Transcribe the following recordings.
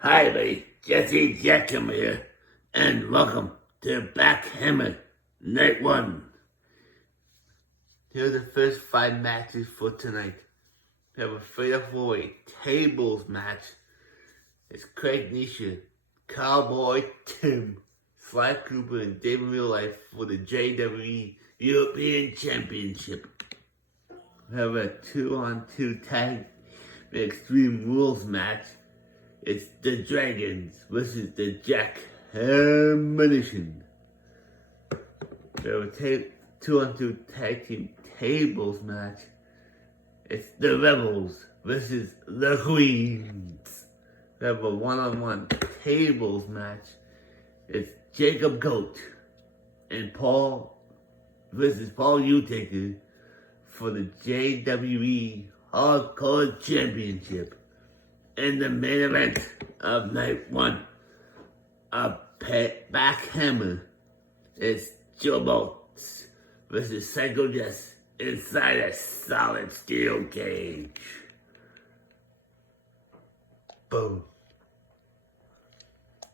Hi, everybody. Jesse Jackhammer here, and welcome to Backhammer Night 1. Here are the first 5 matches for tonight. We have a fatal 4-way tables match. It's Craig Nisha, Cowboy Tim, Sly Cooper, and David Real Life for the JWE European Championship. We have a 2-on-2 tag Extreme Rules match. It's the Dragons versus the Jackhammer. We have a 2-on-2 tag team tables match. It's the Rebels versus the Queens. We have a 1-on-1 tables match. It's Jacob Goat and Paul versus Paul Utaker for the JWE Hardcore Championship. In the main event of night 1, a backhammer is Joe Bolts versus Psycho Jess inside a solid steel cage. Boom.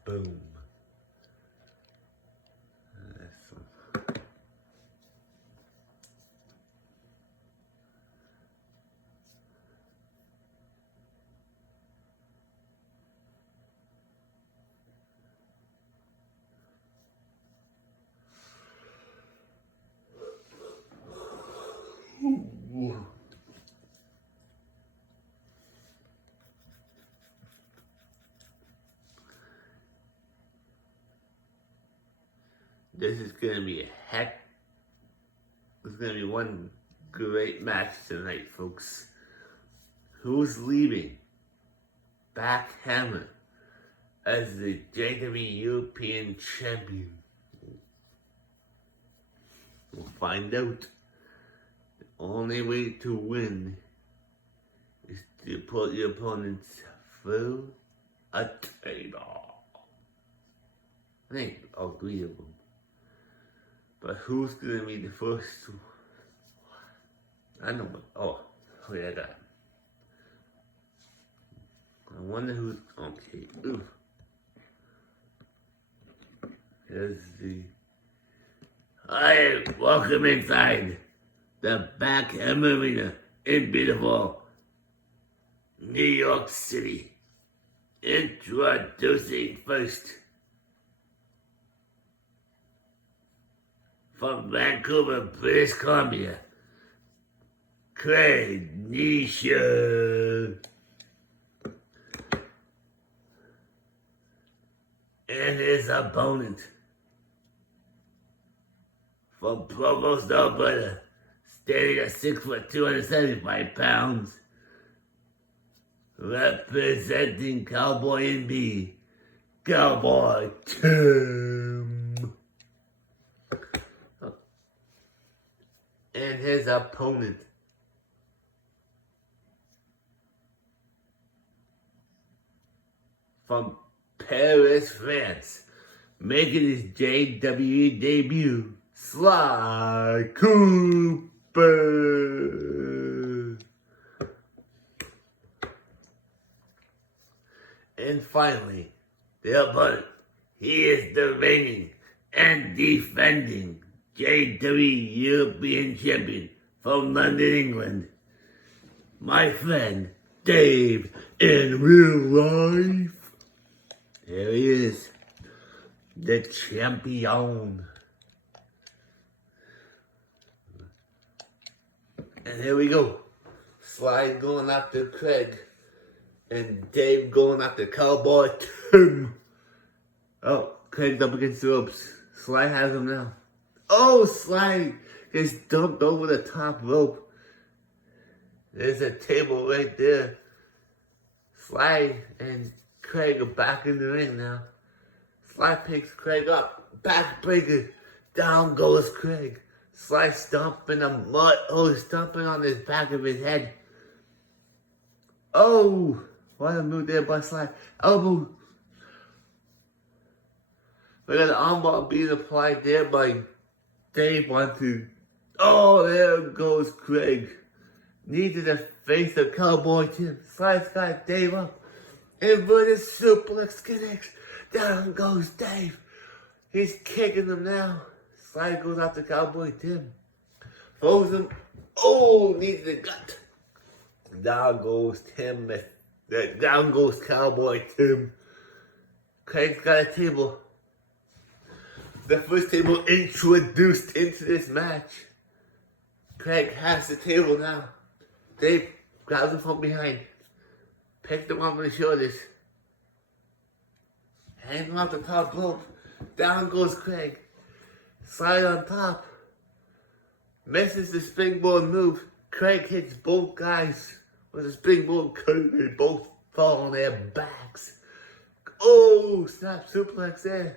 Boom. This is gonna be It's gonna be one great match tonight, folks. Who's leaving Backhammer as the JWE European Champion? We'll find out. The only way to win is to put your opponents through a table. I think all 3 of them. But who's gonna be the first? I know, but yeah, that. I wonder who's okay. Ooh. Here's the. Hi, welcome inside the Backhammer Arena in beautiful New York City. Introducing first from Vancouver, British Columbia, Craig Nisha. And his opponent from Provost, Alberta, standing at 6 foot 275 pounds, representing Cowboy NB, Cowboy Tim. And his opponent from Paris, France, making his JWE debut, Sly Cooper. And finally, the opponent, he is the reigning and defending JWE European Champion from London, England, my friend Dave in real life. Here he is, the champion. And here we go. Sly going after Craig, and Dave going after Cowboy Tim. Oh, Craig's up against the ropes. Sly has him now. Oh, Sly is dumped over the top rope. There's a table right there. Sly and Craig are back in the ring now. Sly picks Craig up. Backbreaker. Down goes Craig. Sly stomping the mud. Oh, stomping on his back of his head. Oh, what a move there by Sly. Elbow. We got an armbar being applied there by Dave onto. Oh, there goes Craig. Knee to the face of Cowboy Tim. Sly's got Dave up. Inverted suplex connects. Down goes Dave. He's kicking him now. Slide goes out to Cowboy Tim. Throws him. Oh, needs the gut. Down goes Tim. Down goes Cowboy Tim. Craig's got a table. The first table introduced into this match. Craig has the table now. Dave grabs him from behind. Picks him up on the shoulders. Hangs him off the top rope. Down goes Craig. Slide on top. Misses the springboard move. Craig hits both guys with a springboard cut. They both fall on their backs. Oh, snap suplex there.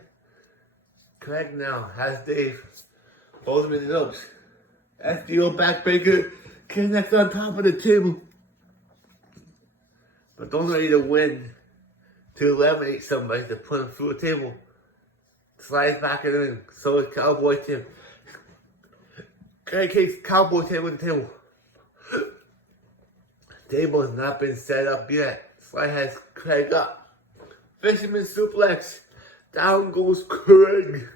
Craig now has Dave. Holds him in the ropes. SDO backbreaker connects on top of the table. But don't ready to win. To eliminate somebody to put him through a table. Slides back in the ring. So is Cowboy Tim. Craig kicks Cowboy Tim with the table. Table has not been set up yet. Slide has Craig up. Fisherman suplex. Down goes Craig.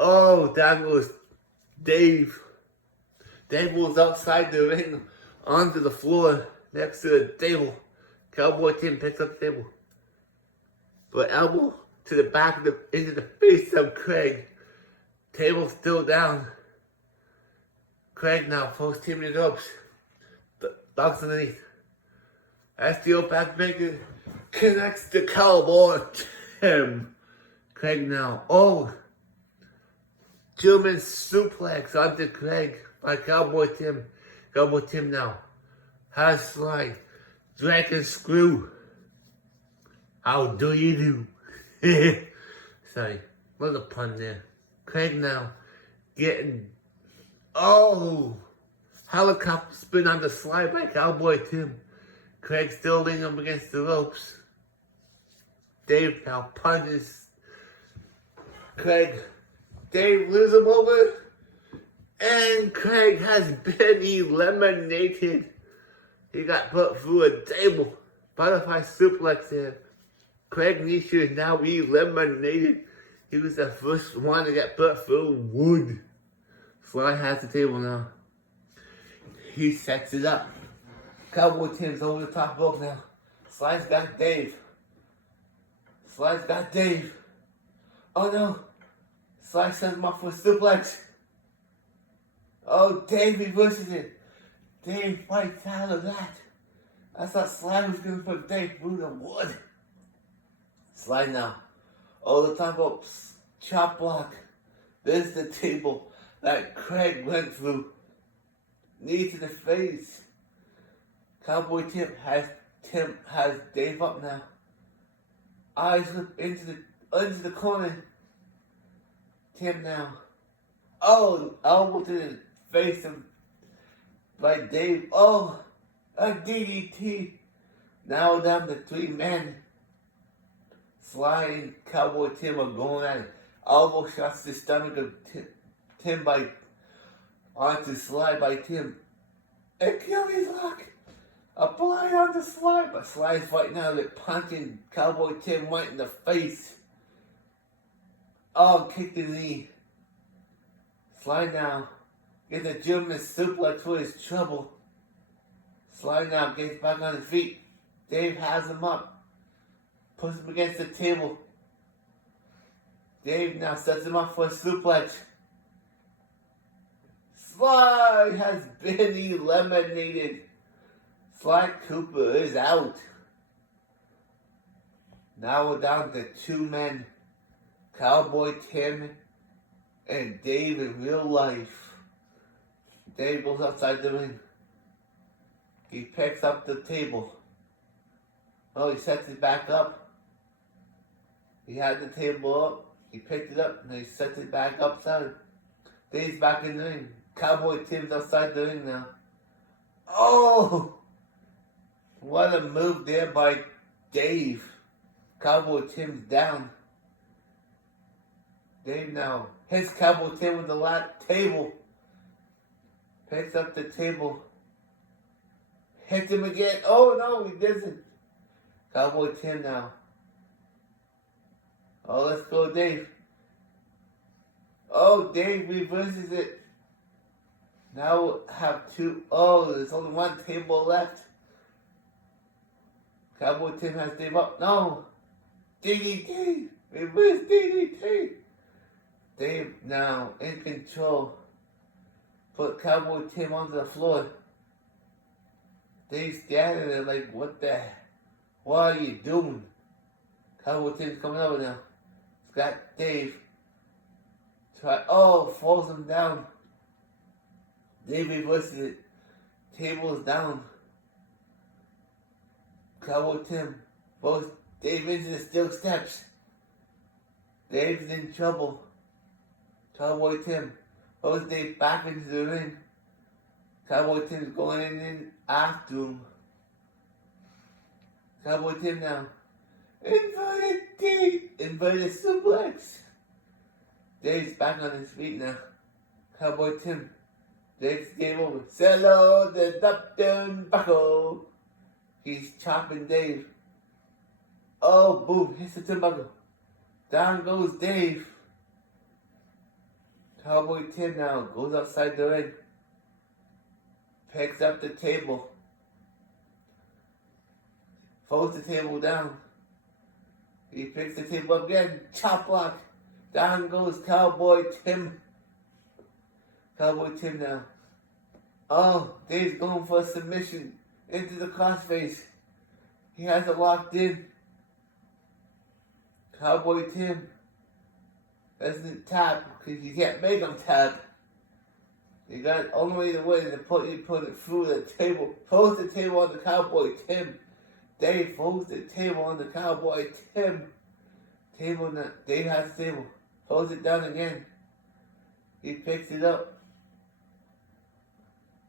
Oh, down goes Dave. Dave moves outside the ring onto the floor next to the table. Cowboy Tim picks up the table. But elbow to the back of into the face of Craig. Table still down. Craig now pulls Tim in the ropes. Box underneath. STO backbreaker connects the Cowboy Tim. Craig now. Oh. German suplex onto Craig by Cowboy Tim. Cowboy Tim now has slide. Dragon screw. How do you do? Sorry, what a pun there. Craig now getting. Oh! Helicopter spin on the slide by Cowboy Tim. Craig still leaning up against the ropes. Dave now punches Craig. Dave loses him over. And Craig has been eliminated. He got put through a table. Butterfly suplex there. Craig Nisha is now eliminated. He was the first one to get put through wood. Sly has the table now. He sets it up. Cowboy Tim's over the top rope now. Sly's got Dave. Sly's got Dave. Oh no. Sly sends him up for a suplex. Oh, Dave reverses it. Dave fights out of that. I thought Sly was going to put Dave through the wood. Sly now. Oh, the top rope. Chop block. There's the table that Craig went through. Knee to the face. Cowboy Tim has Dave up now. Eyes look into the corner. Tim now. Oh, elbow to the face of by Dave. Oh, a DDT. Now down to 3 men. Sly and Cowboy Tim are going at it. Elbow shots to the stomach of Tim by onto Sly by Tim. Achilles lock. Apply on the Sly, but Sly's fighting out of it, punching Cowboy Tim right in the face. Oh, kick the knee. Sly now gets a German suplex for his trouble. Sly now gets back on his feet. Dave has him up. Puts him against the table. Dave now sets him up for a suplex. Sly has been eliminated. Sly Cooper is out. Now we're down to 2 men. Cowboy Tim and Dave in real life. Dave goes outside the ring. He picks up the table. Oh, he sets it back up. He had the table up. He picked it up and he sets it back upside. Dave's back in the ring. Cowboy Tim's outside the ring now. Oh! What a move there by Dave. Cowboy Tim's down. Dave now hits Cowboy Tim with the table. Picks up the table. Hits him again. Oh no, he doesn't. Cowboy Tim now. Oh, let's go, Dave. Oh, Dave reverses it. Now we'll have two. Oh, there's only one table left. Cowboy Tim has Dave up. No. DDT. Reverse DDT. Dave now in control. Put Cowboy Tim onto the floor. Dave's standing there like, what are you doing? Cowboy Tim's coming over now. He's got Dave. Falls him down. Dave reverses it. Table's down. Cowboy Tim throws Dave into the steel steps. Dave's in trouble. Cowboy Tim throws Dave back into the ring. Cowboy Tim's going in after him. Cowboy Tim now. Inverted suplex. Dave's back on his feet now. Cowboy Tim. Dave's game over. Cello the Dupton Buckle. He's chopping Dave. Oh, boom. Hits the turnbuckle. Down goes Dave. Cowboy Tim now goes outside the ring. Picks up the table. Throws the table down. He picks the table up again. Chop block. Down goes Cowboy Tim. Cowboy Tim now. Oh, Dave's going for a submission into the crossface. He has it locked in. Cowboy Tim doesn't tap because you can't make him tap. You got only way to win is to put it through the table. Throws the table on the Cowboy Tim. Dave throws the table on the Cowboy Tim. Dave has the table. Throws it down again. He picks it up.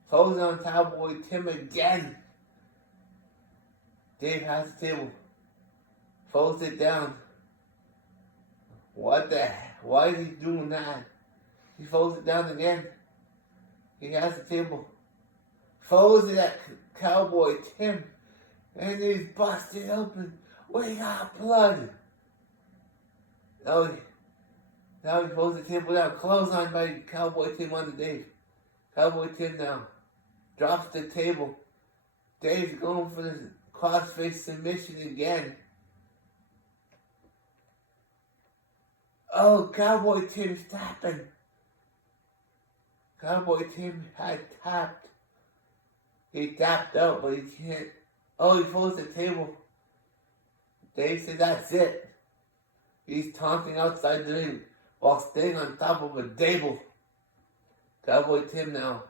Throws it on Cowboy Tim again. Dave has the table. Throws it down. What the heck? Why is he doing that? He throws it down again. He has the table. Throws it at Cowboy Tim. And he's busted open. We got blood. Now he throws the table down. Clothesline by Cowboy Tim on the Dave. Cowboy Tim now drops the table. Dave's going for the crossface submission again. Oh, Cowboy Tim's tapping. Cowboy Tim had tapped. He tapped out, but he can't. Oh, he throws the table. Dave said that's it. He's taunting outside the ring while staying on top of a table. Cowboy Tim now.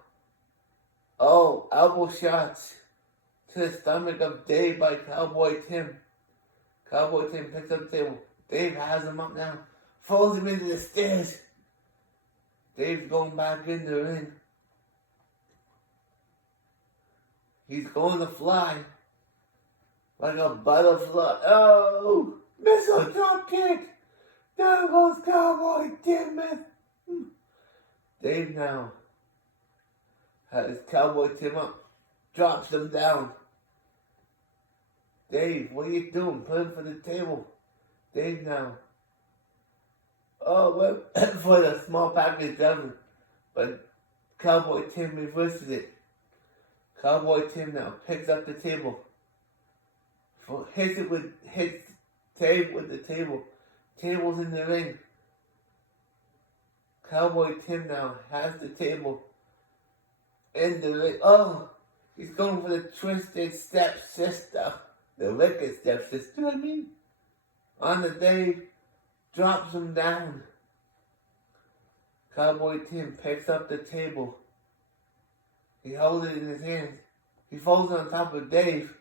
Oh, elbow shots to the stomach of Dave by Cowboy Tim. Cowboy Tim picks up the table. Dave has him up now. Throws him into the stairs. Dave's going back in the ring. He's going to fly. Like a butterfly. Oh! Missile drop kick! There goes Cowboy Tim. Dave now has Cowboy Tim up. Drops him down. Dave, what are you doing? Put him for the table. Dave now. Oh, went for the small package driver. But Cowboy Tim reverses it. Cowboy Tim now picks up the table. Hits Dave with the table. Table's in the ring. Cowboy Tim now has the table in the ring. Oh, he's going for the twisted stepsister. The wicked stepsister, I mean. On the Dave, drops him down. Cowboy Tim picks up the table. He holds it in his hands. He falls on top of Dave.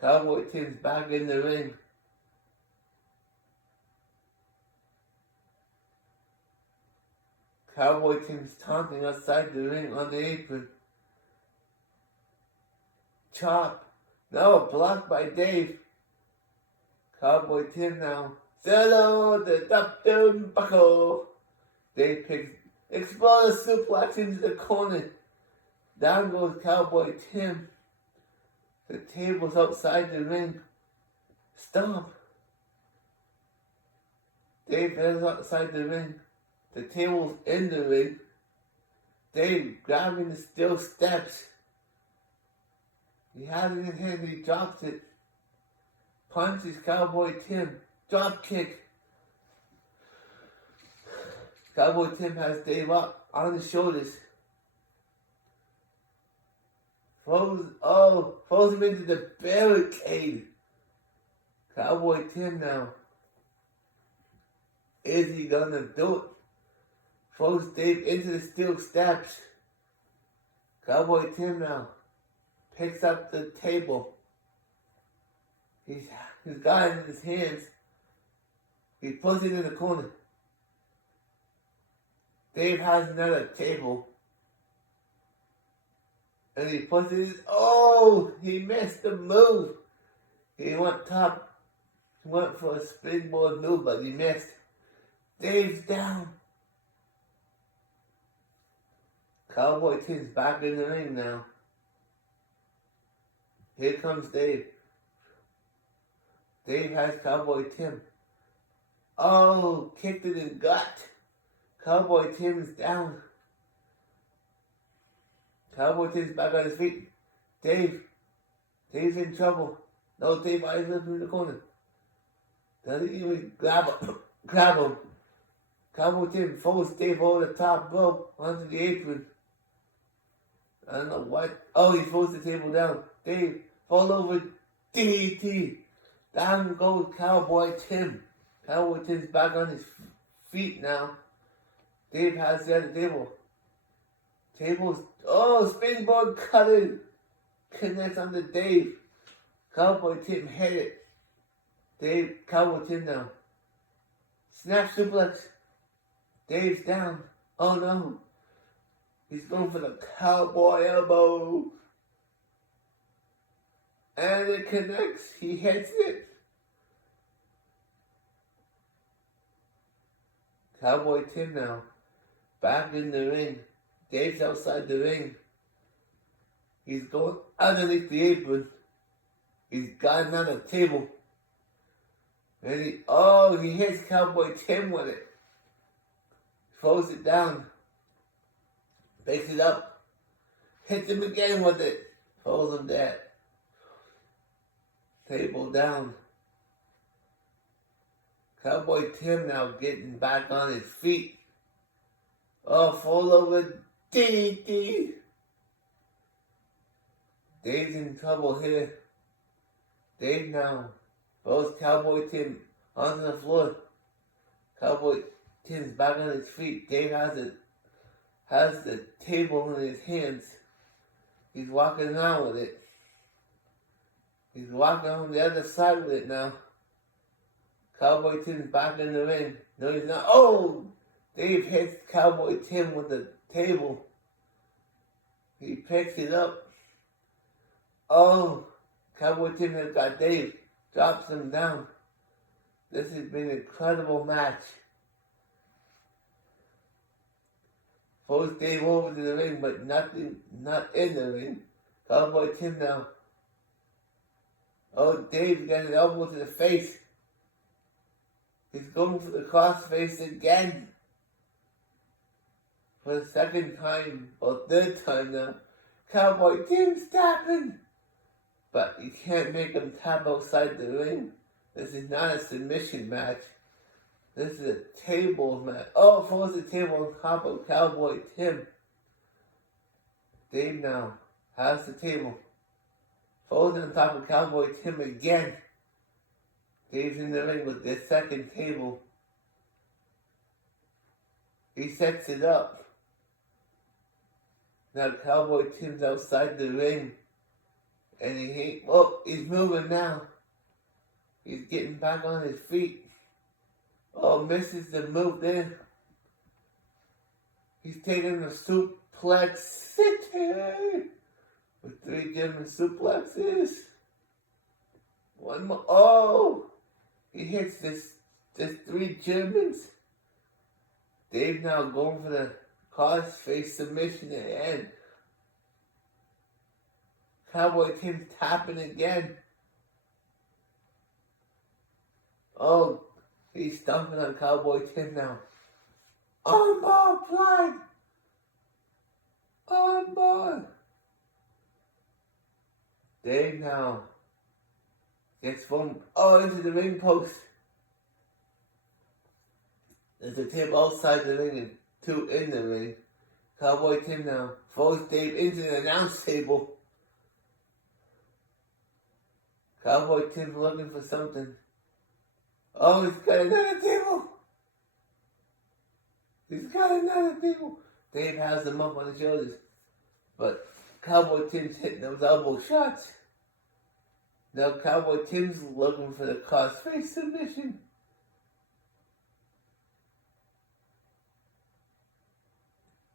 Cowboy Tim's back in the ring. Cowboy Tim's taunting outside the ring on the apron. Chop. No, blocked by Dave. Cowboy Tim now. Cello the Dupton Buckle. Dave picks. Exploder suplex into the corner. Down goes Cowboy Tim. The table's outside the ring. Stomp. Dave is outside the ring. The table's in the ring. Dave grabbing the steel steps. He has it in his hand. He drops it. Punches Cowboy Tim. Drop kick. Cowboy Tim has Dave up on his shoulders. Throws him into the barricade. Cowboy Tim now. Is he gonna do it? Throws Dave into the steel steps. Cowboy Tim now picks up the table. He's got it in his hands. He puts it in the corner. Dave has another table. And he puts it in. Oh! He missed the move. He went top. He went for a springboard move, but he missed. Dave's down. Cowboy Tim's back in the ring now. Here comes Dave. Dave has Cowboy Tim. Oh, kicked it in the gut. Cowboy Tim's down. Cowboy Tim's back on his feet. Dave's in trouble. No, Dave eyes up in the corner. Doesn't even grab him. Cowboy Tim throws Dave over the top rope onto the apron. I don't know what. Oh, he throws the table down. Dave fall over DDT. Down goes Cowboy Tim. Cowboy Tim's back on his feet now. Dave has the other table. Springboard cutter connects on the Dave. Cowboy Tim hit it. Cowboy Tim now. Snap suplex. Dave's down. Oh no. He's going for the cowboy elbow. And it connects. He hits it. Cowboy Tim now. Back in the ring. Dave's outside the ring. He's going underneath the apron. He's got another table. And he hits Cowboy Tim with it. Throws it down. Picks it up. Hits him again with it. Throws him there. Table down. Cowboy Tim now getting back on his feet. Oh, fall over DDT. Dave's in trouble here. Dave now throws Cowboy Tim onto the floor. Cowboy Tim's back on his feet. Dave has the table in his hands. He's walking around with it. He's walking on the other side with it now. Cowboy Tim's back in the ring. No, he's not. Oh! Dave hits Cowboy Tim with the table. He picks it up. Oh! Cowboy Tim has got Dave. Drops him down. This has been an incredible match. Throws Dave over to the ring, but not in the ring. Cowboy Tim now. Oh, Dave got an elbow to the face. He's going for the cross face again. For the second time, or third time now. Cowboy Tim's tapping. But you can't make him tap outside the ring. This is not a submission match. This is a table match. Oh, throws the table on top of Cowboy Tim. Dave now has the table. Throws it on top of Cowboy Tim again. Dave's in the ring with the second table. He sets it up. Now Cowboy Tim's outside the ring. And he's moving now. He's getting back on his feet. Oh, misses the move there. He's taking a suplex city with 3 German suplexes. One more. Oh, he hits this 3 Germans. Dave now going for the cross face submission at the end. Cowboy Tim's tapping again. Oh, he's stomping on Cowboy Tim now. On board, Clyde! On board! Dave now gets from into the ring post. There's a table outside the ring and two in the ring. Cowboy Tim now throws Dave into the announce table. Cowboy Tim's looking for something. Oh, he's got another table. He's got another table. Dave has him up on his shoulders. But Cowboy Tim's hitting those elbow shots. Now Cowboy Tim's looking for the crossface submission.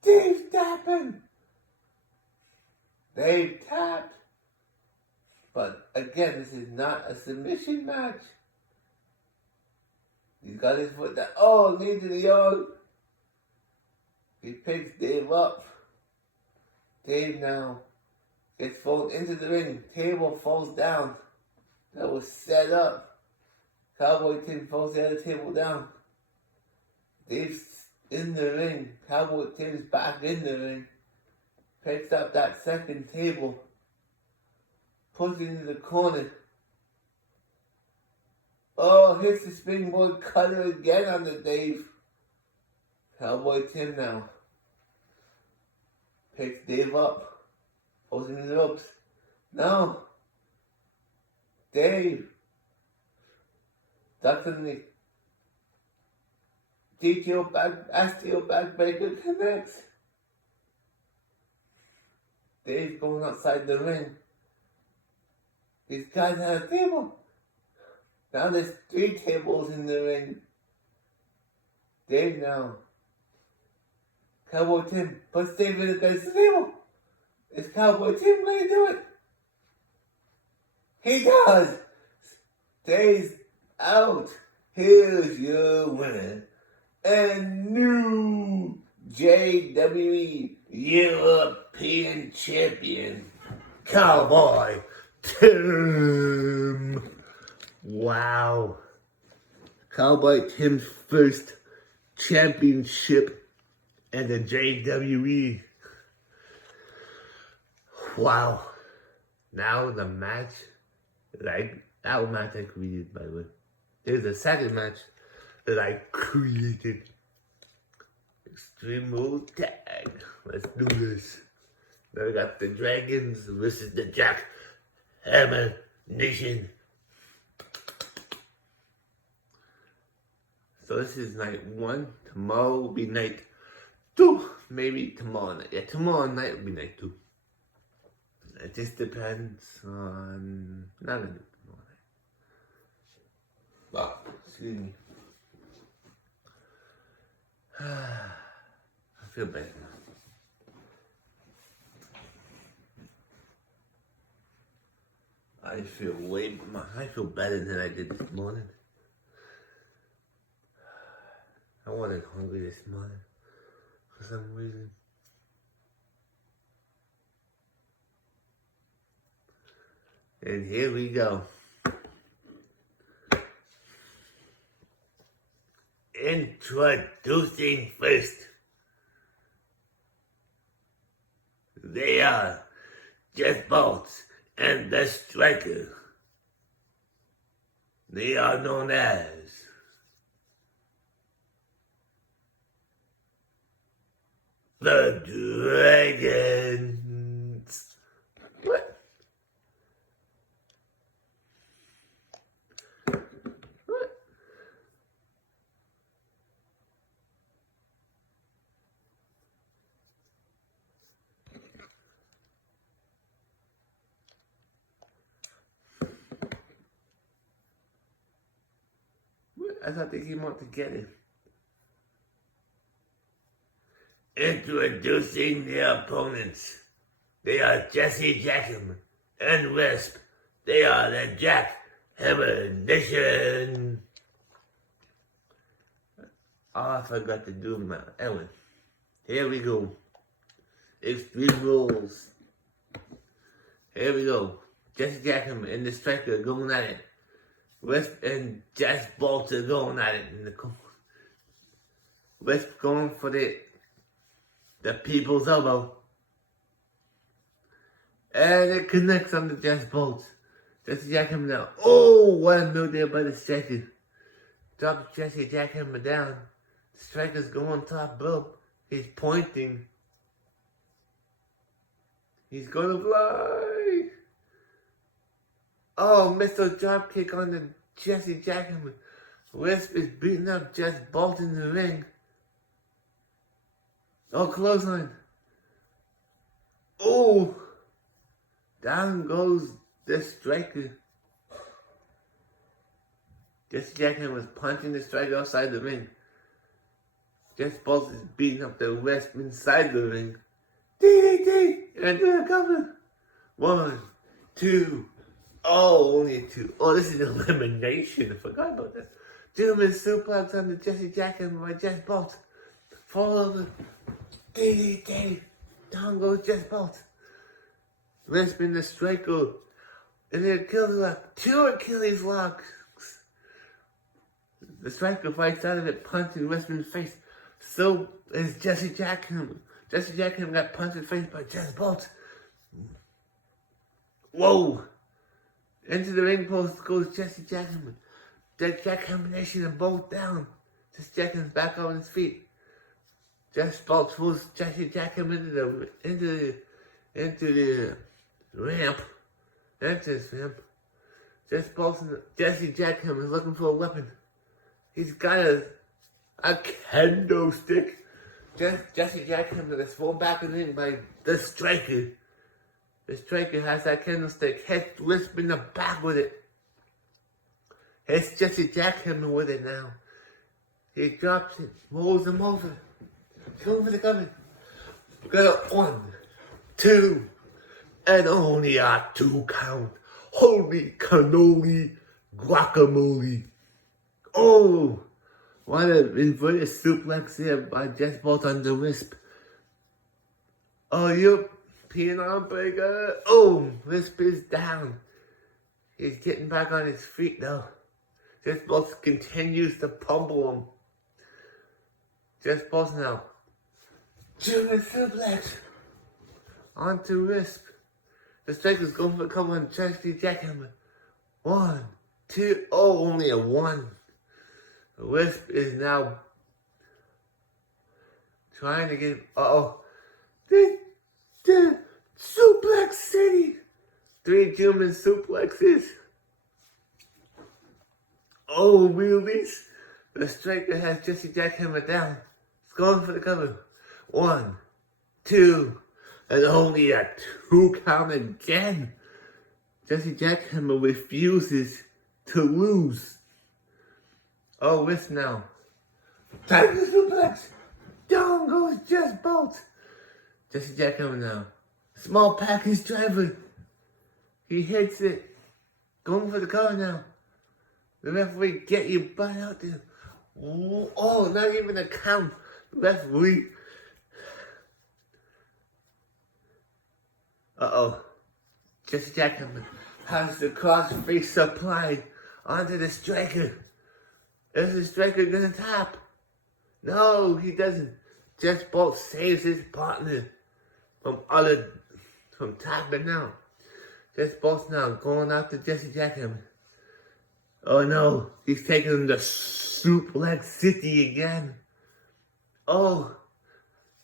Dave's tapping. Dave tapped. But again, this is not a submission match. He's got his foot down. Oh, knee to the arm. He picks Dave up. Dave now gets thrown into the ring. Table falls down. That was set up. Cowboy Tim falls the other table down. Dave's in the ring. Cowboy Tim's back in the ring. Picks up that second table. Puts it into the corner. Oh, hits the springboard cutter again on the Dave. Cowboy Tim now picks Dave up. Pulls him in the ropes. No. Dave ducks underneath. DTO backbreaker connects. Dave's going outside the ring. These guys have a table. Now there's 3 tables in the ring. Dave now. Cowboy Tim puts Dave against the table. Is Cowboy Tim going to do it? He does. Dave's out. Here's your winner. And new JWE European Champion, Cowboy Tim. Wow. Cowboy Tim's first championship in the JWE. Wow. Now the match, that match I created, by the way. There's a second match that I created. Extreme Rules Tag. Let's do this. Now we got the Dragons versus the Jackhammer Nation. So this is night 1. Tomorrow will be night 2. Maybe tomorrow night. Yeah, tomorrow night will be night 2. It just depends on... Not gonna do it tomorrow night. Wow, excuse me. I feel better now. I feel better than I did this morning. I wasn't hungry this morning for some reason. And here we go. Introducing first. They are Jet Bolts and the Striker. They are known as the Dragons. What? I thought they came out together. Introducing their opponents. They are Jesse Jackhammer and Wisp. They are the Jackhammer Nation. Oh, I forgot to do my... Anyway, here we go. Extreme Rules. Here we go. Jesse Jackhammer and the Striker going at it. Wisp and Jess Bolt are going at it. Wisp going for the people's elbow. And it connects on the Jess Bolt. Jesse Jackhammer down. Oh, what a move there by the Striker. Drops Jesse Jackhammer down. The Striker's going top rope. He's pointing. He's gonna fly. Oh, missed a drop kick on the Jesse Jackhammer. Wisp is beating up Jess Bolt in the ring. Oh, clothesline. Oh, down goes the Striker. Jesse Jackhammer was punching the Striker outside the ring. Jess Bolt is beating up the Wisp inside the ring. DDT! Into the cover. 1, 2. Oh, only 2. Oh, this is elimination. I forgot about that. Gentleman suplex on the Jesse Jackhammer by Jess Bolt. Fall over. DDT. Down goes Jess Bolt. Wisp in the Striker. And the Achilles lock. 2 Achilles locks. The Striker fights out of it, punching Wisp in the face. So is Jesse Jackhammer. Jesse Jackhammer got punched in the face by Jess Bolt. Whoa! Into the ring post goes Jesse Jackhammer. That Jackhammer Nation and both down. Jesse Jackhammer's back on his feet. Jess Bolt throws Jesse Jackhammer into the ramp. Entrance ramp. Jesse Jackhammer is looking for a weapon. He's got a kendo stick. Jesse Jackhammer is thrown back in the ring by the Striker. The Striker has that kendo stick. Hits Wisp in the back with it. Hits Jesse Jackhammer with it now. He drops it, rolls him over. Going for the cover. Got a 1, 2, and only a 2 count. Holy cannoli guacamole. Oh! What an inverted suplex here by Jess Bolt on the Wisp. Oh, you peeing on Breaker. Oh, Wisp is down. He's getting back on his feet now. Jess Bolt continues to pummel him. Jess Bolt now. German suplex. Onto Wisp. The Striker's going for a couple on Jesse Jackhammer. 1, 2. Oh, only a 1. The Wisp is now trying to get. The Suplex City. 3 German suplexes. Oh, wheelies. The Striker has Jesse Jackhammer down. He's going for the cover. 1, 2, and only a 2 count again. Jesse Jackhammer refuses to lose. Oh, Wisp now. Tiger suplex. Down goes Jess Bolt. Jesse Jackhammer now. Small package driver. He hits it. Going for the cover now. The referee, get your butt out there. Oh, not even a count. The referee. Uh-oh. Jesse Jackhammer has the crossface supplied onto the Striker. Is the Striker gonna tap? No, he doesn't. Jess Bolt saves his partner from tapping now. Jess Bolt's now going after Jesse Jackhammer. Oh no, he's taking him to Suplex City again. Oh,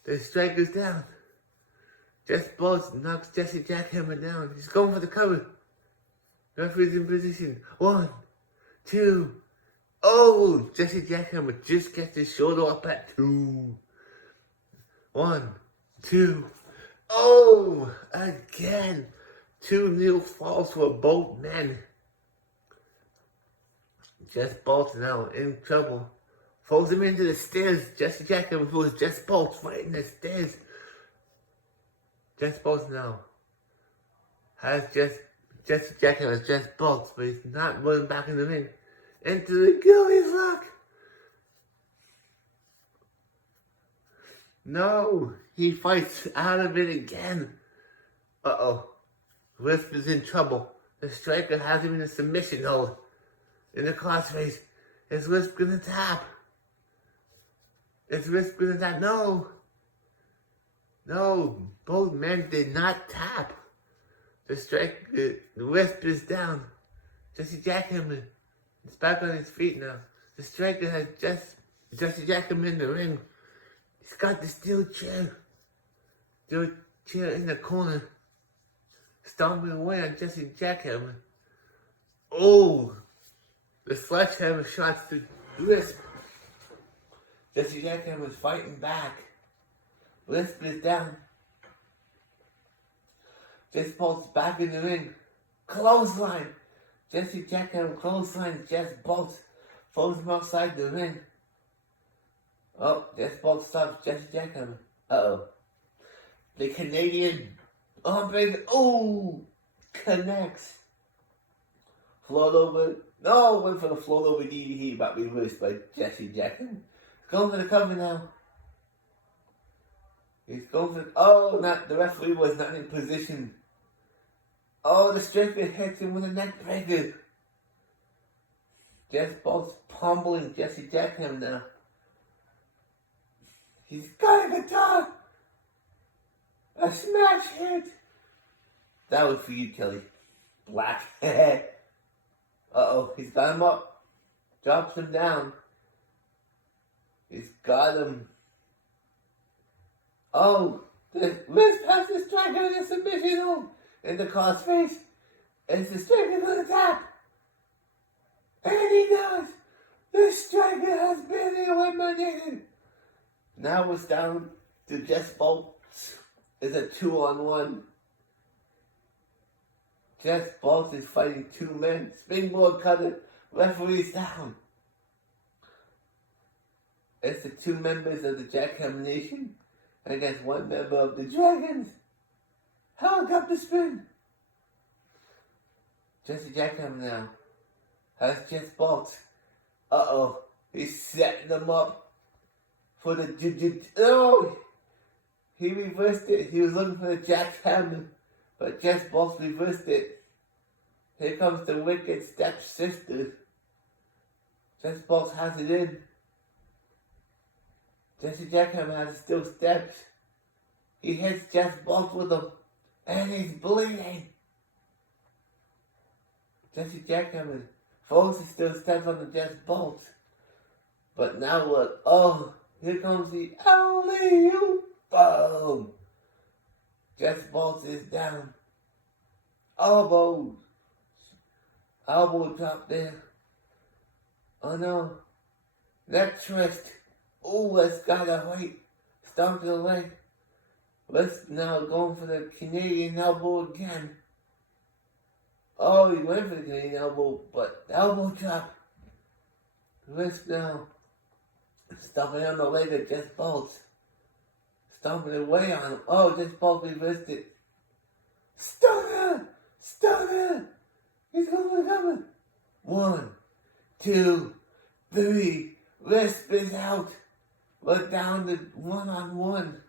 the Striker's down. Jess Bolt knocks Jesse Jackhammer down. He's going for the cover. Referee's in position. 1, 2. Oh, Jesse Jackhammer just gets his shoulder up at 2. 1, 2. Oh, again. 2 new falls for both men. Jess Bolt now in trouble. Throws him into the stairs. Jesse Jackhammer throws Jess Bolt right in the stairs. Jess Bolt now has Jesse Jackhammer has Jess Bolt, but he's not running back in the ring. Into the Achilles lock. No, he fights out of it again. Uh-oh. Wisp is in trouble. The striker has him in a submission hold. In the crossface. Is Wisp gonna tap? Is Wisp gonna tap? No. No. Both men did not tap. The Wisp is down. Jesse Jackhammer is back on his feet now. The striker has Jesse Jackhammer in the ring. He's got the steel chair. Steel chair in the corner. Stomping away on Jesse Jackhammer. Oh! The sledgehammer shots to Wisp. Jesse Jackhammer is fighting back. Wisp is down. Jess Bolt's back in the ring. Clothesline. Jesse Jackhammer clothesline Jess Bolt. Throws him outside the ring. Oh, Jess Bolt stops Jesse Jackhammer. Uh-oh. The Canadian armband. Oh! Connects. Float over. No, went for the float over DDT, but reversed by Jesse Jackhammer. He's going for the cover now. He's going for. Oh, not the referee was not in position. Oh, the striker hits him with a neck breaker. Jess Bolt's pummeling Jesse Jackhammer now. He's got a guitar. A smash hit. That was for you, Kelly. Black. Uh-oh, he's got him up. Drops him down. He's got him. Oh, the Wisp has the striker in a submission hold in the crossface. Is the striker gonna tap? And he does. The striker has been eliminated. Now it's down to Jess Bolt. It's a 2-on-1. Jess Bolt is fighting two men. Springboard cutter. Referee's down. It's the two members of the Jackhammer Nation against one member of the Dragons. Helicopter spin. Jesse Jackhammer now has Jess Bolt. Uh-oh. He's setting them up for the... Oh! He reversed it. He was looking for the Jackhammer, but Jess Bolt reversed it. Here comes the wicked stepsister. Jess Bolt has it in. Jesse Jackhammer has still steps. He hits Jess Bolt with them, and he's bleeding. Jesse Jackhammer forces still steps on the Jess Bolt. But now what? Oh, here comes the alley-oop. Boom. Jess Bolt is down. Elbows. Elbow drop there. Oh no. Neck twist. Oh, let's gotta wait. Stomp to the leg. Let's now going for the Canadian elbow again. Oh, he went for the Canadian elbow, but the elbow drop. Let's now stomping on the leg of Jess Bolt. Stomping away on him. Oh, Jess Bolt reversed it. Stunner! Stunner! He's going to come. 1, 2, 3. Wisp is out. We're down to 1-on-1.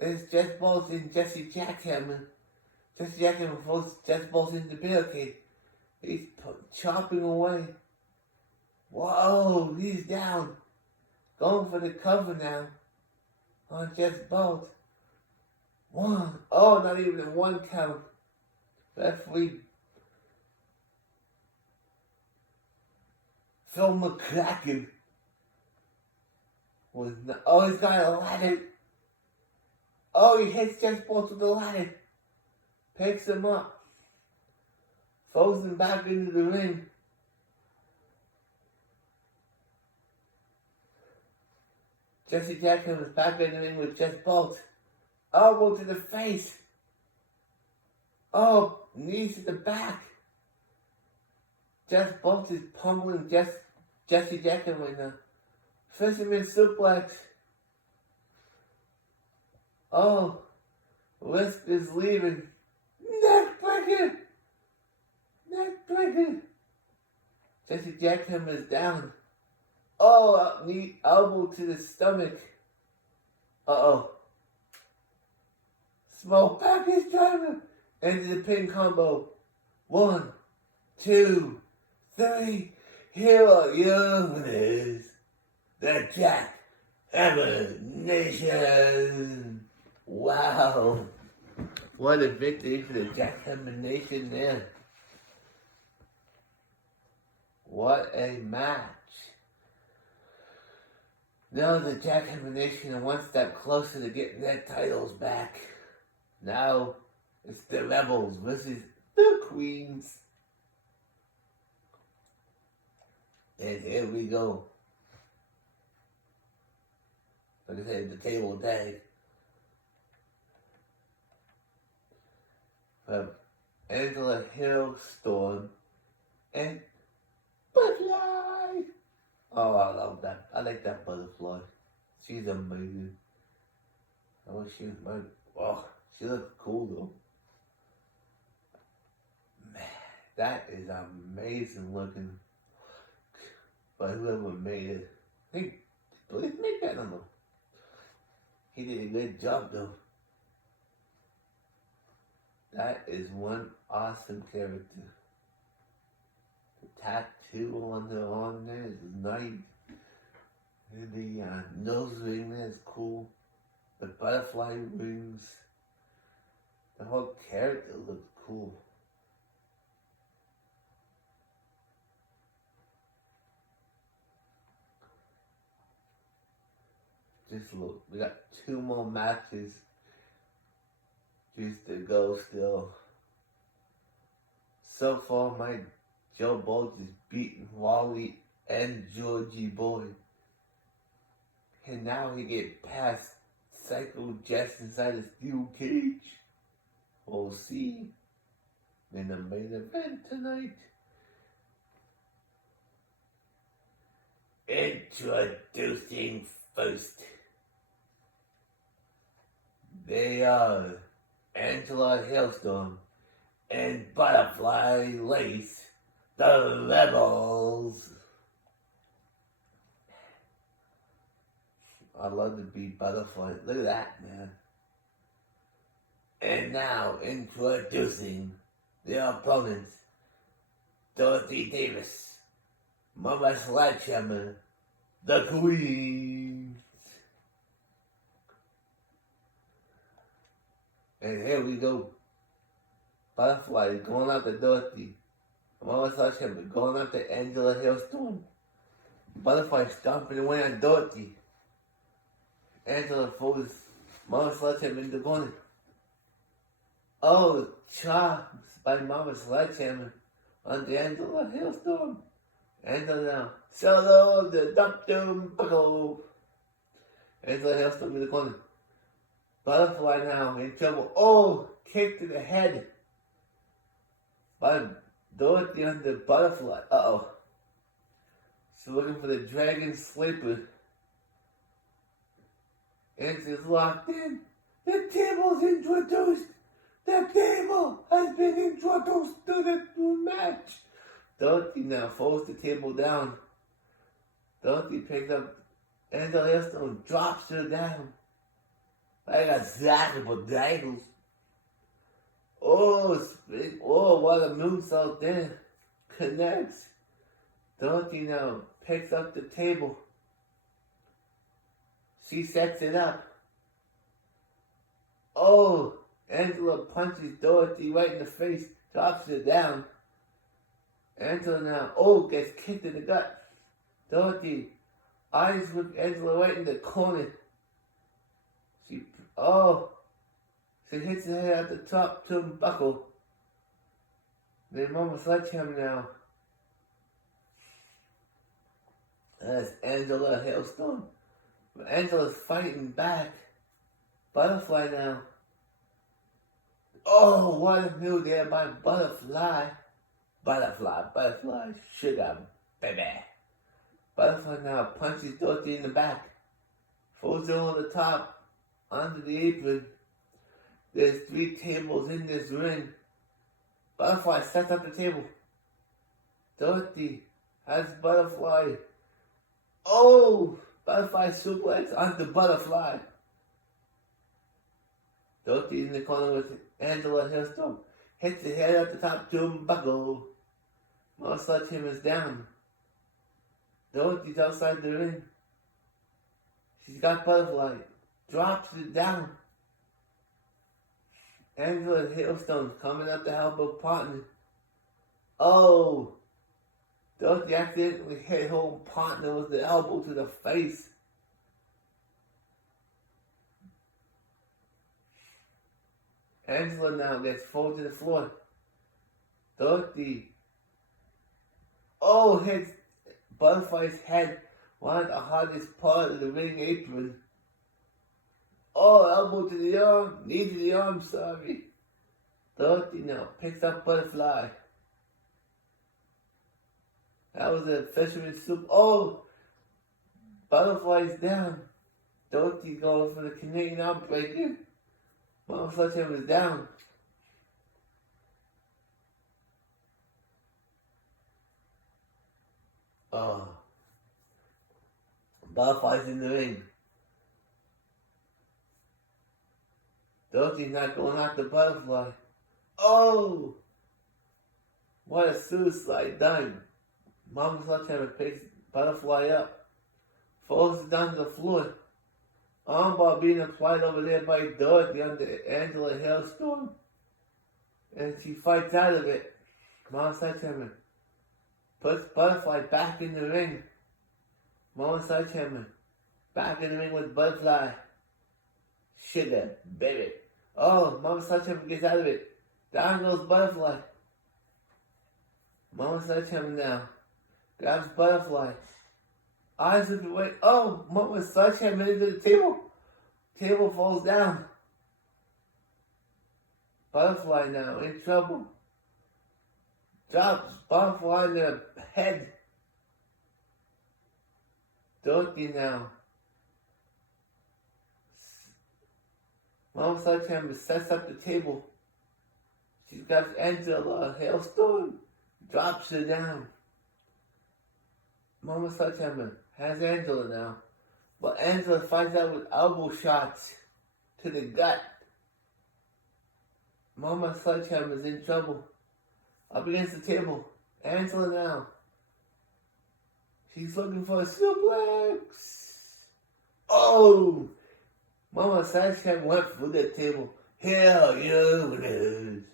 It's Jess Bolt and Jesse Jackhammer. Jesse Jackhammer throws Jess Bolt into the barricade. He's chopping away. Whoa, he's down. Going for the cover now on Jess Bolt. 1. Oh, not even a 1 count. Referee Phil McCracken was not. Oh, he's got a ladder. Oh, he hits Jess Bolt with the ladder. Picks him up. Throws him back into the ring. Jesse Jackhammer is back in the ring with Jess Bolt. Elbow to the face. Oh, knees to the back. Jess Bolt is pummeling Jesse Jackhammer right now. Fisherman suplex. Oh, Wisp is leaving. Neck breaker. Neck breaker. Jesse Jackhammer is down. Oh, knee, elbow to the stomach. Uh-oh. Smoke package driver. into the pin combo. 1, 2, 3. Here are your winners, the Jackhammer Nation. Wow. What a victory for the Jackhammer Nation there. What a match. Now the Jackhammer Nation are one step closer to getting their titles back. Now it's the Rebels versus the Queens. And here we go. Like I said, the table day. From Angela Hailstorm and Butterfly. Oh, I love that. I like that Butterfly. She's amazing. I wish she was my... Oh, she looks cool though. Man, that is amazing looking. But whoever made it, I think, did he make that? I don't know. He did a good job though. That is one awesome character. The tattoo on the arm there is nice. And the nose ring there is cool. The butterfly wings. The whole character looks cool. Just look, we got 2 more matches just to go still. So far, my Joe Bolt is beating Wally and Georgie Boy. And now he get past Psycho Jess inside a steel cage. We'll see in the main event tonight. Introducing first. They are Angela Hailstorm and Butterfly Lace, the Rebels. I love to be Butterfly. Look at that, man. And now introducing their opponents, Dorothy Davis, Mama Sledgehammer, the Queens. And here we go. Butterfly going out to Dorothy. Mama Sledgehammer going out to Angela Hailstorm. Butterfly stomping away on Dorothy. Angela throws Mama Sledgehammer in the corner. Oh, chops by Mama Sledgehammer on the Angela Hailstorm. Angela now. Solo the Dum Buckle. Angela Hailstorm in the corner. Butterfly now in trouble. Oh, kick to the head by Dorothy on the Butterfly. Uh-oh. She's looking for the Dragon Sleeper. Angela's locked in. The table's introduced. The table has been introduced to the match. Dorothy now folds the table down. Dorothy picks up Angela Hailstorm, drops her down. I got zappable dangles. Oh, what a moonsault there. Connects. Dorothy now picks up the table. She sets it up. Oh, Angela punches Dorothy right in the face, drops her down. Angela now, gets kicked in the gut. Dorothy eyes with Angela right in the corner. She hits her head at the top turnbuckle. Then Mama Sledgehammer now. That's Angela Hailstorm. But Angela's fighting back. Butterfly now. Oh, what a move there by Butterfly. Butterfly, sugar, baby. Butterfly now punches Dorothy in the back. Throws her on the top, under the apron. There's 3 tables in this ring. Butterfly sets up the table. Dorothy has Butterfly. Oh! Butterfly suplex onto Butterfly. Dorothy in the corner with Angela Hailstorm. hits the head at the top turnbuckle. Mama Sledgehammer's down. Dorothy's outside the ring. She's got Butterfly. Drops it down. Angela and Hailstone coming up to help her partner. Oh! Dorothy accidentally hit her own partner with the elbow to the face. Angela now gets thrown to the floor. Dorothy. Oh, hits Butterfly's head. One of the hardest part of the ring apron. Oh, elbow to the arm. Knee to the arm, sorry. Dorothy now picks up Butterfly. That was a fisherman's soup. Oh! Butterfly's down. Dorothy going for the Canadian Outbreaker. Mama Sledgehammer's down. Oh. Butterfly's in the ring. Dorothy's not going after Butterfly. Oh! What a suicide dive. Mama Sledgehammer picks Butterfly up. Falls it down to the floor. Armbar being applied over there by Dorothy under Angela Hailstorm. And she fights out of it. Mama Sledgehammer puts Butterfly back in the ring. Mama Sledgehammer back in the ring with Butterfly. Sugar, baby. Oh, Mama Sledgehammer gets out of it. Down goes Butterfly. Mama Sledgehammer now grabs Butterfly. Eyes look away. Oh, Mama Sledgehammer into the table. Table falls down. Butterfly now in trouble. Drops Butterfly in the head. Dorothy now. Mama Sledgehammer sets up the table. She's got Angela Hailstorm. Drops her down. Mama Sledgehammer has Angela now. But Angela fights out with elbow shots to the gut. Mama Sledgehammer's in trouble. Up against the table. Angela now. She's looking for a suplex. Oh! Mama Sledgehammer went through the table. Hell you winners.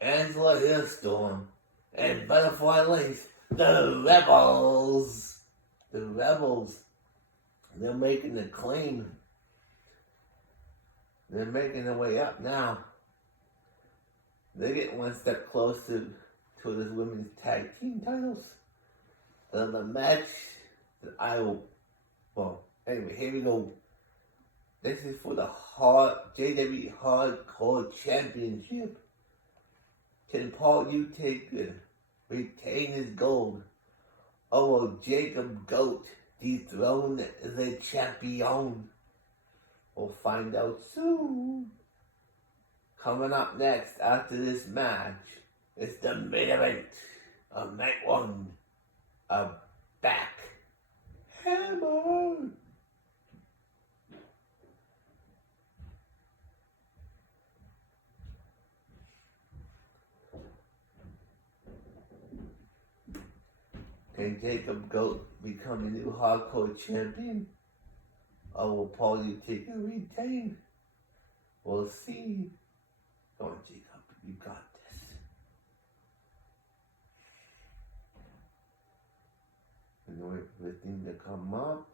Angela Hailstorm and Butterfly Lace. The Rebels. The Rebels. They're making the claim. They're making their way up now. They get one step closer to this women's tag team titles. The match that I will... Well, anyway, here we go. This is for the JWE Hardcore Championship. Can Paul Utaker retain his gold? Or will Jacob Goat dethrone the champion? We'll find out soon. Coming up next after this match is the main event of night one of Backhammer. Can Jacob Goat become a new hardcore champion? Or will Paul Utaker retain? We'll see. Come on, Jacob, you got this. And wait for the thing to come up.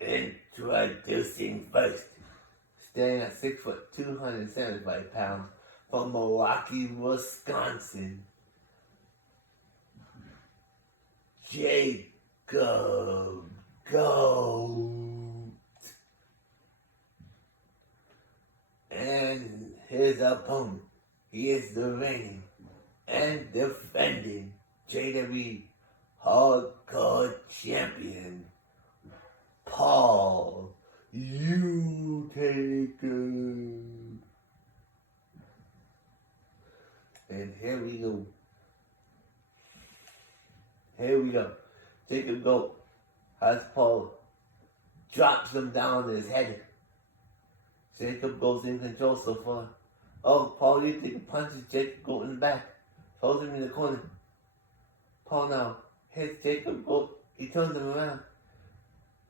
Introducing first, standing at 6 foot, 275 pounds, from Milwaukee, Wisconsin, Jacob Goat. And his opponent, he is the reigning and defending JWE Hardcore Champion, Paul Utaker. And here we go. Here we go. Jacob Goat as Paul drops him down on his head. Jacob goes in control so far. Oh, Paul usually punches Jacob Goat in the back. Throws him in the corner. Paul now hits Jacob Goat. He turns him around.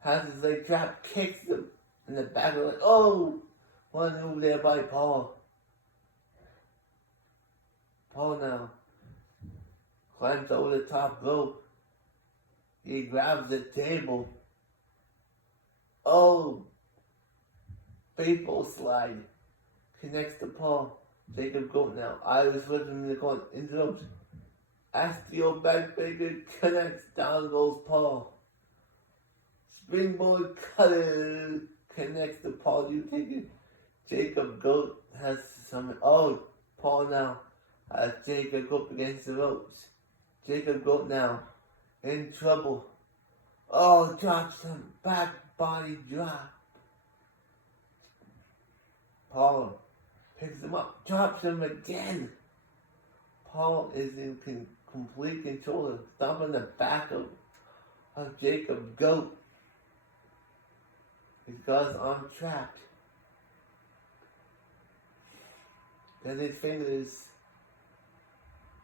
Has his leg trapped. Kicks him in the back of the leg. Oh! One move there by Paul. Paul now climbs over the top rope. He grabs the table. Oh! Baseball slide. Connects to Paul. Jacob Goat now. Irish whip him in the corner. Interrupts. Asteo backbreaker connects. Down goes Paul. Springboard cutter connects to Paul. You take it. Jacob Goat has some. Oh, Paul now has Jacob Goat against the ropes. Jacob Goat now in trouble. Oh, drops him. Back body drop. Paul picks him up, drops him again. Paul is in complete control, stomping the back of Jacob Goat. He's got his arm trapped. Then his fingers.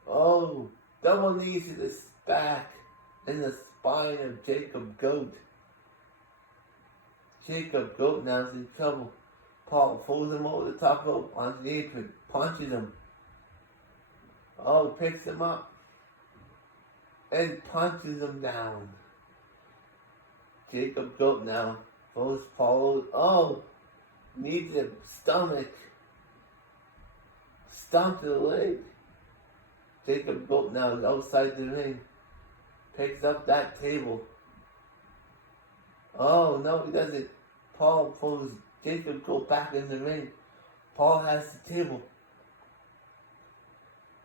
Oh, double knees to the back and the spine of Jacob Goat. Jacob Goat now is in trouble. Paul pulls him over the top rope onto the apron, punches him. Oh, picks him up and punches him down. Jacob Goat now throws Paul. Oh, knee to the stomach. Stomp to the leg. Jacob Goat now is outside the ring. Picks up that table. Oh, no, he doesn't. Paul pulls Jacob Goat back in the ring. Paul has the table.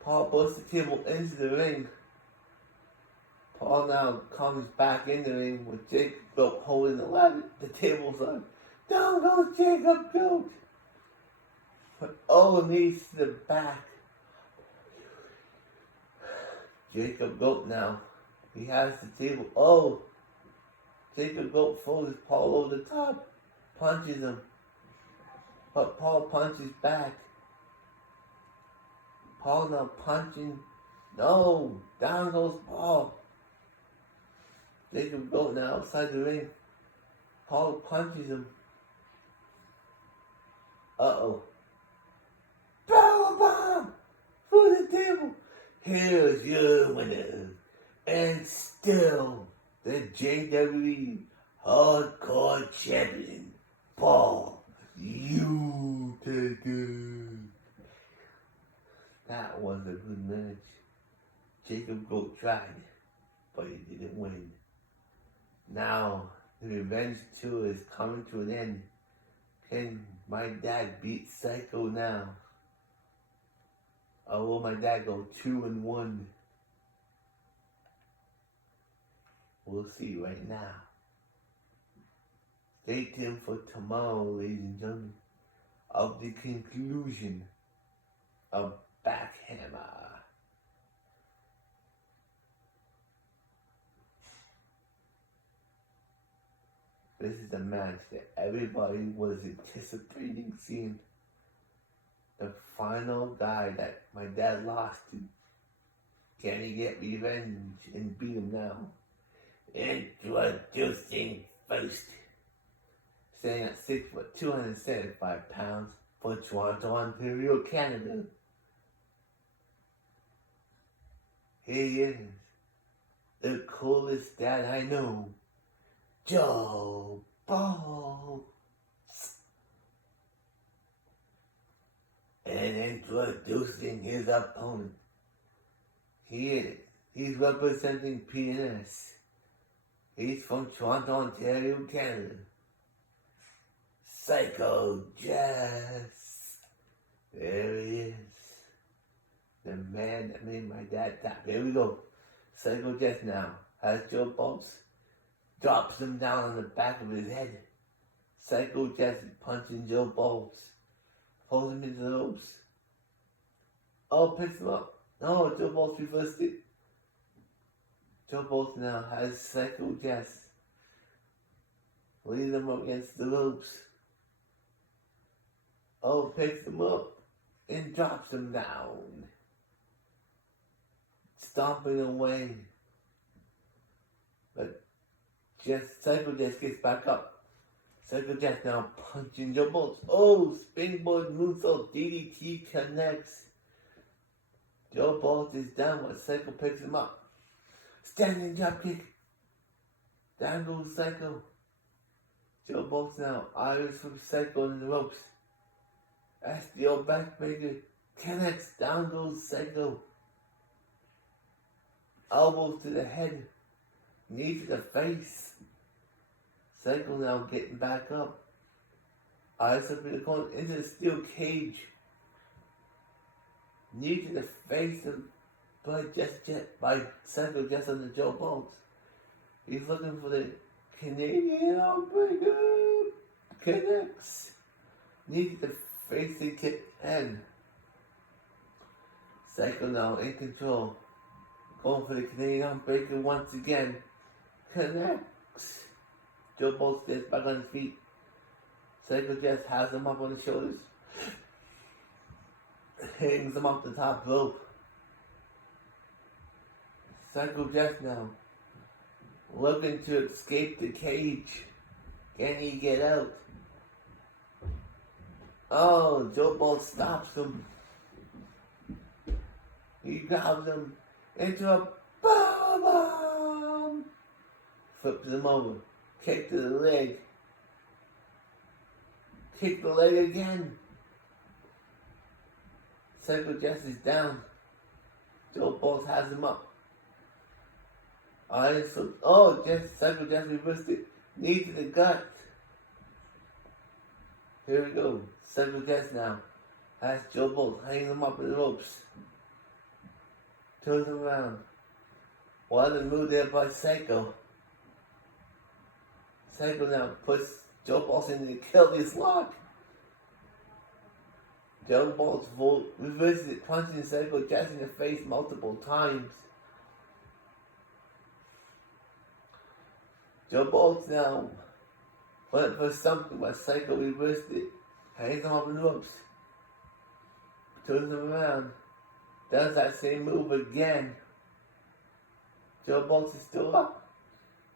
Paul puts the table into the ring. Paul now comes back in the ring with Jacob Goat holding the ladder. The table's on. Down goes Jacob Goat. But knees to the back. Jacob Goat now. He has the table. Oh! Jacob Goat throws Paul over the top. Punches him. But Paul punches back. Paul now punching. No! Down goes Paul. Jacob Goat now outside the ring. Paul punches him. Uh-oh. Powerbomb! Through the table. Here's your winner. And still the JWE Hardcore Champion, Paul Utaker. That was a good match. Jacob Goat tried, but he didn't win. Now, the revenge tour is coming to an end. Can my dad beat Psycho now? Or will my dad go 2-1? We'll see right now. Stay tuned for tomorrow, ladies and gentlemen, of the conclusion of Backhammer. This is the match that everybody was anticipating seeing. The final guy that my dad lost to. Can he get revenge and beat him now? Introducing first. Standing at 6 foot 275 pounds for Toronto, Ontario, Canada. Here he is. The coolest dad I know. Joe Balls. And introducing his opponent. He's representing PNS. He's from Toronto, Ontario, Canada. Psycho Jess. There he is. The man that made my dad tap. Here we go. Psycho Jess now has Joe Bumps. Drops him down on the back of his head. Psycho Jess is punching Joe Bumps. Pulls him into the ropes. Oh, picks him up. No, Joe Bumps reversed it. Joe Bumps now has Psycho Jess leaning him up against the ropes. Oh, picks him up and drops him down, stomping away. But Psycho Jess gets back up. Psycho Jess now punching Joe Bolts. Oh, springboard moonsault DDT connects. Joe Bolts is down, but Psycho picks him up. Standing dropkick. Down goes Psycho. Joe Bolts now eyes from Psycho in the ropes. As the old backbreaker connects, down goes Psycho. Elbows to the head, knee to the face. Psycho now getting back up. Eyes up in the corner into the steel cage. Knee to the face of blood just by Psycho just under Joe Bolts. He's looking for the Canadian Outbreaker. Connects. Knee to the face and kick head. Psycho now in control. Going for the Canadian Outbreaker once again. Connects. Joe Bolts gets back on his feet. Psycho Jess has him up on his shoulders. Hangs him up the top rope. Psycho Jess now looking to escape the cage. Can he get out? Oh, Joe Bolts stops him. He grabs him into a power bomb. Flips him over. Kick to the leg. Kick the leg again. Psycho Jess is down. Joe Bolts has him up. Psycho Jess reversed it. Knee to the gut. Here we go. Psycho Jess now has Joe Bolts hanging him up in the ropes. Turns him around. What a move there by Psycho. Psycho now puts Joe Bolts into the Kelly's lock. Joe Bolts reverses it, punching Psycho Jess in the face multiple times. Joe Bolts now went for something, but Psycho reversed it. Hangs him up in the ropes. Turns him around. Does that same move again. Joe Bolts is still up.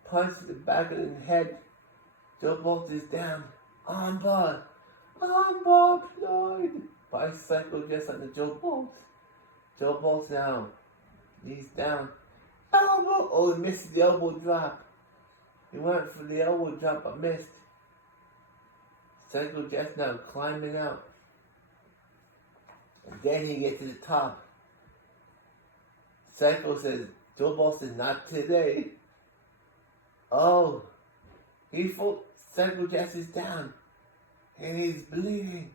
Punches the back of the head. Joe Bolts is down. Armbar. Armbar Floyd. By Psycho Jess on the Joe Bolts. Joe Bolts now. Knees down. Elbow. Oh, he missed the elbow drop. He went for the elbow drop but missed. Psycho Jess now climbing out. And then he gets to the top. Psycho says, Joe Bolts says, not today. Oh. Psycho Jess is down. And he's bleeding.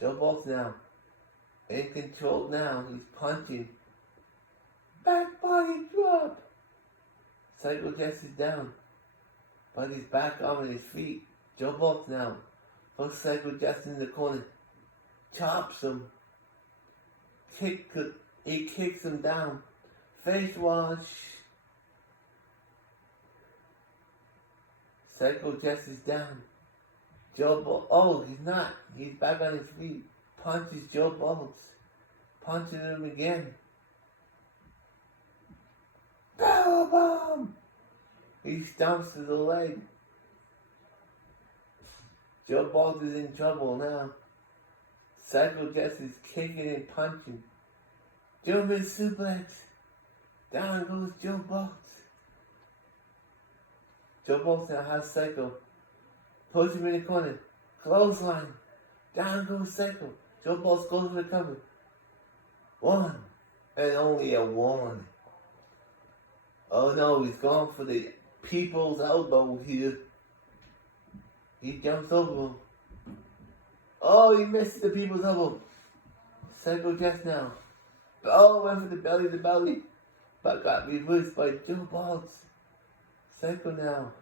Joe Bolts now in control now. He's punching. Back body drop. Psycho Jess is down. But he's back on his feet. Joe Bolts now puts Psycho Jess in the corner. Chops him. He kicks him down. Face wash. Psycho Jess is down. Joe Bolts. Oh, he's not. He's back on his feet. Punches Joe Bolts. Punches him again. Powerbomb! He stomps to the leg. Joe Bolts is in trouble now. Psycho Jess is kicking and punching. German suplex. Down goes Joe Bolts. Joe Bolts now has Psycho. Puts him in the corner. Clothesline. Down goes Psycho. Joe Bolts goes for the cover. One. And only a one. Oh no, he's going for the people's elbow here. He jumps over him. Oh, he missed the people's elbow. Psycho Jess now. Oh, went for the belly to belly. But got reversed by Joe Bolts. Psycho now.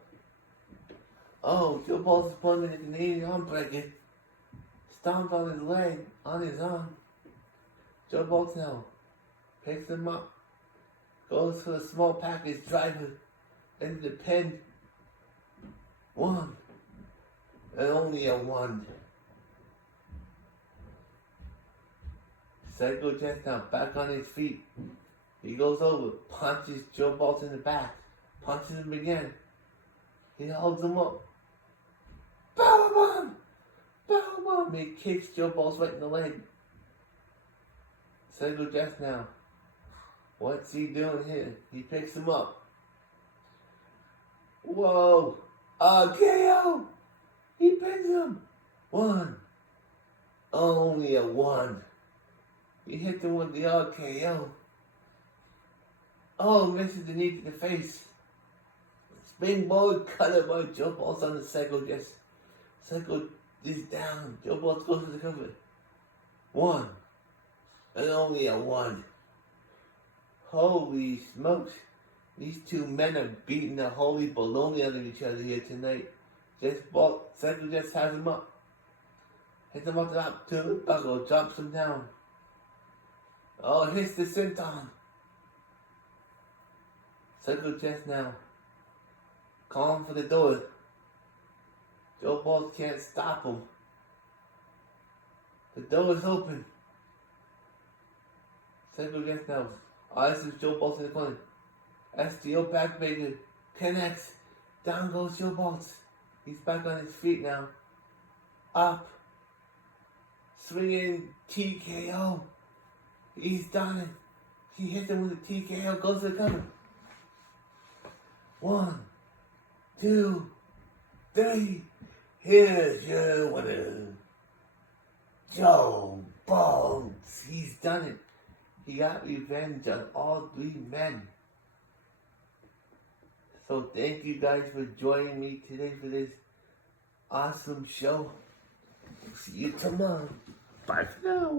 Oh, Joe Bolts is pulling the Canadian arm breaker. Stomped on his leg, on his arm. Joe Bolts now. Picks him up. Goes for the small package driver into the pin. One. And only a one. Psycho Jack now back on his feet. He goes over, punches Joe Bolt in the back, punches him again. He holds him up. Powerbomb! Powerbomb! He kicks Joe Bolt right in the leg. Psycho Jack now. What's he doing here? He picks him up. Whoa! KO! He pins him. One. Only a one. He hit him with the RKO. Oh, misses the knee to the face. Springboard cutter by Joe Bolt on the Psycho Jess. Psycho is down. Joe Bolt goes to the cover. One. And only a one. Holy smokes. These two men are beating the holy baloney out of each other here tonight. Psycho Jess has him up. Hits him up the top two. Buckle drops him down. Oh, hits the senton. Psycho Jess now. Calling for the door. Joe Bolt can't stop him. The door is open. Psycho Jess now. Oh, this is Joe Bolt in the corner. STO backbreaker connects. Down goes Joe Bolt. He's back on his feet now. Up. Swinging TKO. He's done it. He hits him with a TKO. Goes to the cover. 1, 2, 3. Here's your winner. Joe Bolt. He's done it. He got revenge on all three men. So thank you guys for joining me today for this awesome show. See you tomorrow. Bye for now.